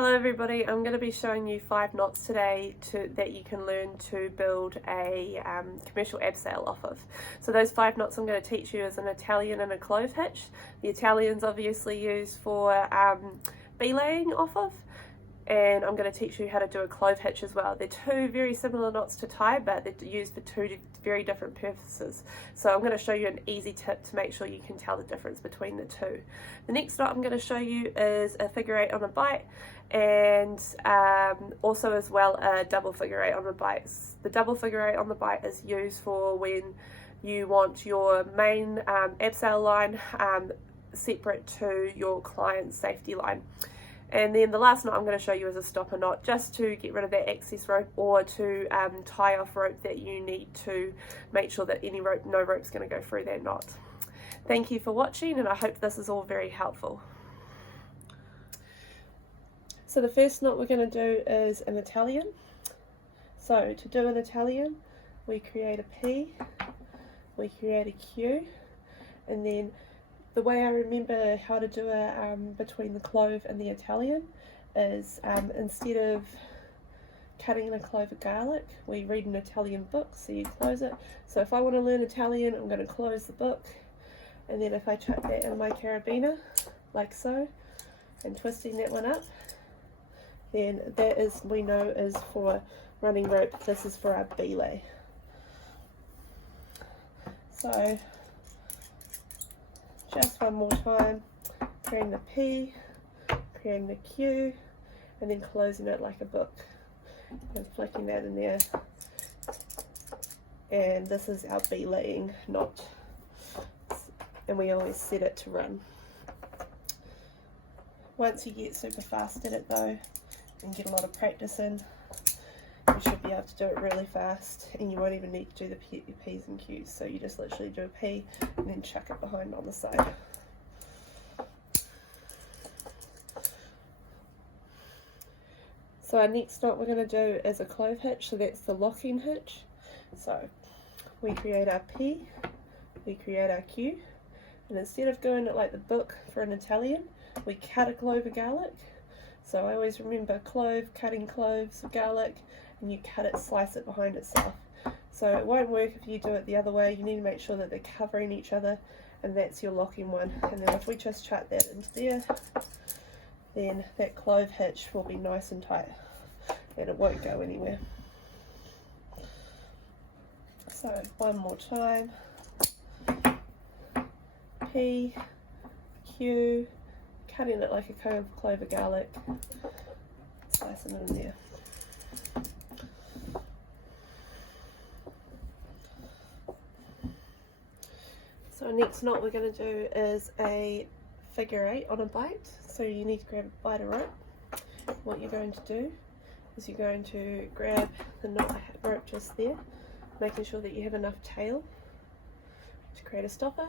Hello everybody, I'm going to be showing you 5 knots today that you can learn to build a commercial abseil off of. So those 5 knots I'm going to teach you is an Italian and a clove hitch. The Italian's obviously used for belaying off of, and I'm going to teach you how to do a clove hitch as well. They're 2 very similar knots to tie, but they're used for 2 very different purposes. So I'm going to show you an easy tip to make sure you can tell the difference between the 2. The next knot I'm going to show you is a figure 8 on a bight, and also as well a double figure 8 on the bight. The double figure 8 on the bight is used for when you want your main abseil line separate to your client's safety line. And then the last knot I'm going to show you is a stopper knot, just to get rid of that excess rope or to tie off rope that you need to make sure that no rope's going to go through that knot. Thank you for watching, and I hope this is all very helpful. So the first knot we're going to do is an Italian. So to do an Italian, we create a P, we create a Q, and then the way I remember how to do it between the clove and the Italian is instead of cutting a clove of garlic, we read an Italian book, so you close it. So if I want to learn Italian, I'm going to close the book, and then if I chuck that in my carabiner, like so, and twisting that one up, then that is, we know, is for running rope. This is for our belay. So just one more time, creating the P, creating the Q, and then closing it like a book and flicking that in there. And this is our belaying knot, and we always set it to run. Once you get super fast at it though and get a lot of practice in, you should be able to do it really fast, and you won't even need to do the P's and Q's. So you just literally do a P and then chuck it behind on the side. So our next knot we're going to do is a clove hitch, so that's the locking hitch. So we create our P, we create our Q, and instead of doing it like the book for an Italian, we cut a clove of garlic. So I always remember clove, cutting cloves of garlic, and you cut it, slice it behind itself. So it won't work if you do it the other way. You need to make sure that they're covering each other, and that's your locking one. And then if we just chuck that into there, then that clove hitch will be nice and tight, and it won't go anywhere. So one more time, P, Q, cutting it like a clove of garlic, slicing it in there. So our next knot we're going to do is a figure 8 on a bight. So you need to grab a bight of rope. What you're going to do is you're going to grab the knot rope just there, making sure that you have enough tail to create a stopper.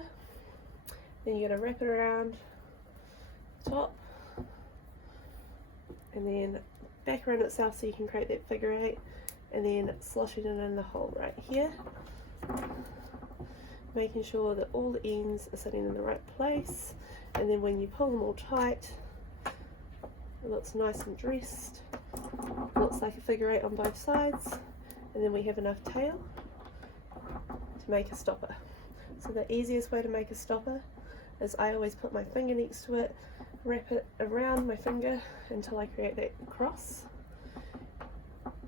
Then you're going to wrap it around the top and then back around itself so you can create that figure 8, and then sloshing it in the hole right here, making sure that all the ends are sitting in the right place. And then when you pull them all tight, it looks nice and dressed. It looks like a figure 8 on both sides, and then we have enough tail to make a stopper. So the easiest way to make a stopper is I always put my finger next to it, wrap it around my finger until I create that cross,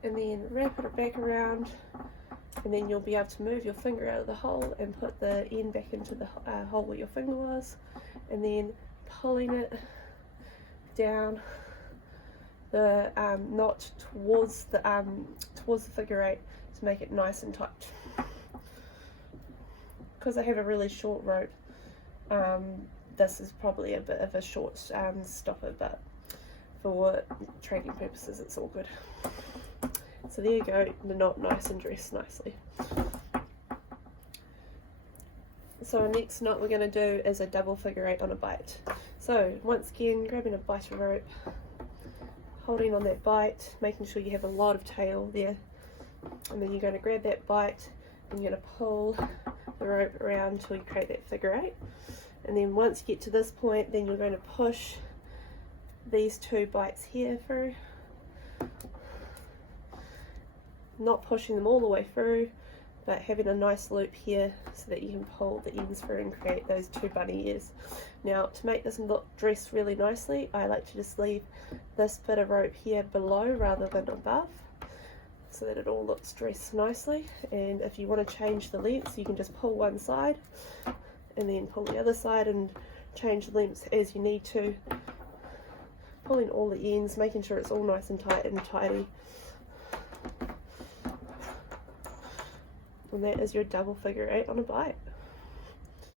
and then wrap it back around, and then you'll be able to move your finger out of the hole and put the end back into the hole where your finger was, and then pulling it down the knot towards the figure 8 to make it nice and tight. Because I have a really short rope, this is probably a bit of a short stopper, but for training purposes it's all good. So there you go, the knot nice and dressed nicely. So our next knot we're going to do is a double figure 8 on a bight. So once again, grabbing a bight of rope, holding on that bight, making sure you have a lot of tail there, and then you're going to grab that bight and you're going to pull the rope around until you create that figure 8. And then once you get to this point, then you're going to push these two bites here through, not pushing them all the way through, but having a nice loop here so that you can pull the ends through and create those two bunny ears. Now, to make this look dressed really nicely, I like to just leave this bit of rope here below rather than above, so that it all looks dressed nicely. And if you want to change the lengths, you can just pull one side and then pull the other side and change the lengths as you need to, pulling all the ends, making sure it's all nice and tight and tidy. And that is your double figure 8 on a bite.